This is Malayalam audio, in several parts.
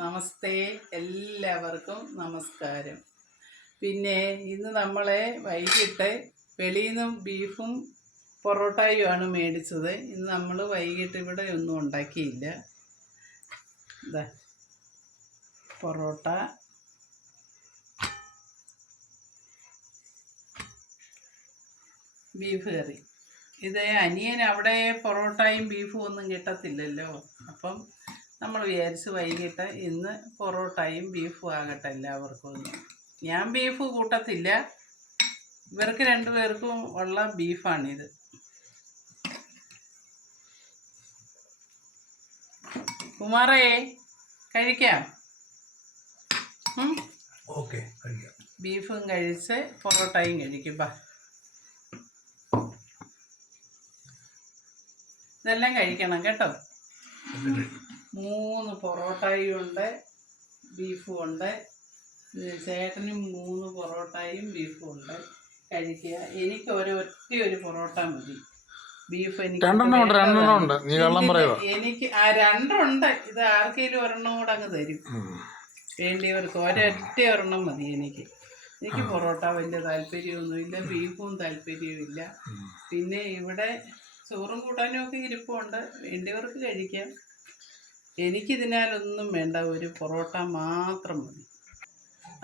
നമസ്തേ, എല്ലാവർക്കും നമസ്കാരം. പിന്നെ ഇന്ന് നമ്മളെ വൈകിട്ട് വെളിയിൽ നിന്നും ബീഫും പൊറോട്ടയുമാണ് മേടിച്ചത്. ഇന്ന് നമ്മൾ വൈകിട്ട് ഇവിടെ ഒന്നും ഉണ്ടാക്കിയില്ല. ഇതാ പൊറോട്ട, ബീഫ് കറി. ഇത് അനിയൻ അവിടെ പൊറോട്ടയും ബീഫും ഒന്നും കിട്ടത്തില്ലല്ലോ. അപ്പം നമ്മൾ വിചാരിച്ച് വൈകിട്ട് ഇന്ന് പൊറോട്ടയും ബീഫും ആകട്ടെ എല്ലാവർക്കും ഒന്ന്. ഞാൻ ബീഫ് കൂട്ടത്തില്ല, ഇവർക്ക് രണ്ടുപേർക്കും ഉള്ള ബീഫാണിത്. കുമാറേ, കഴിക്കാം? ഓക്കെ, കഴിക്കാം. ബീഫും കഴിച്ച് പൊറോട്ടയും കഴിക്കും. ഇതെല്ലാം കഴിക്കണം കേട്ടോ. 3 പൊറോട്ടയും ഉണ്ട്, ബീഫും ഉണ്ട്. ചേട്ടനും 3 പൊറോട്ടയും ബീഫും ഉണ്ട്. കഴിക്കുക. എനിക്ക് ഒരു പൊറോട്ട മതി. ബീഫ് എനിക്ക് 2 ഉണ്ട്. എനിക്ക് 2 ഉണ്ട്. ഇത് ആർക്കെങ്കിലും ഒരെണ്ണം കൂടെ അങ്ങ് തരും. വേണ്ടിയവർക്ക് ഒരെണ്ണം മതി. എനിക്ക് പൊറോട്ട വലിയ താല്പര്യമൊന്നുമില്ല, ബീഫും താല്പര്യമില്ല. പിന്നെ ഇവിടെ ചോറും കൂട്ടാനും ഒക്കെ ഇരിപ്പുണ്ട്, വേണ്ടിയവർക്ക് കഴിക്കാം. എനിക്കിതിനാലൊന്നും വേണ്ട, ഒരു പൊറോട്ട മാത്രം മതി.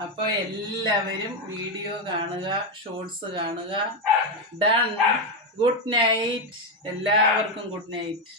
അപ്പോൾ എല്ലാവരും വീഡിയോ കാണുക, ഷോർട്സ് കാണുക. ഡൺ. ഗുഡ് നൈറ്റ് എല്ലാവർക്കും. Good night.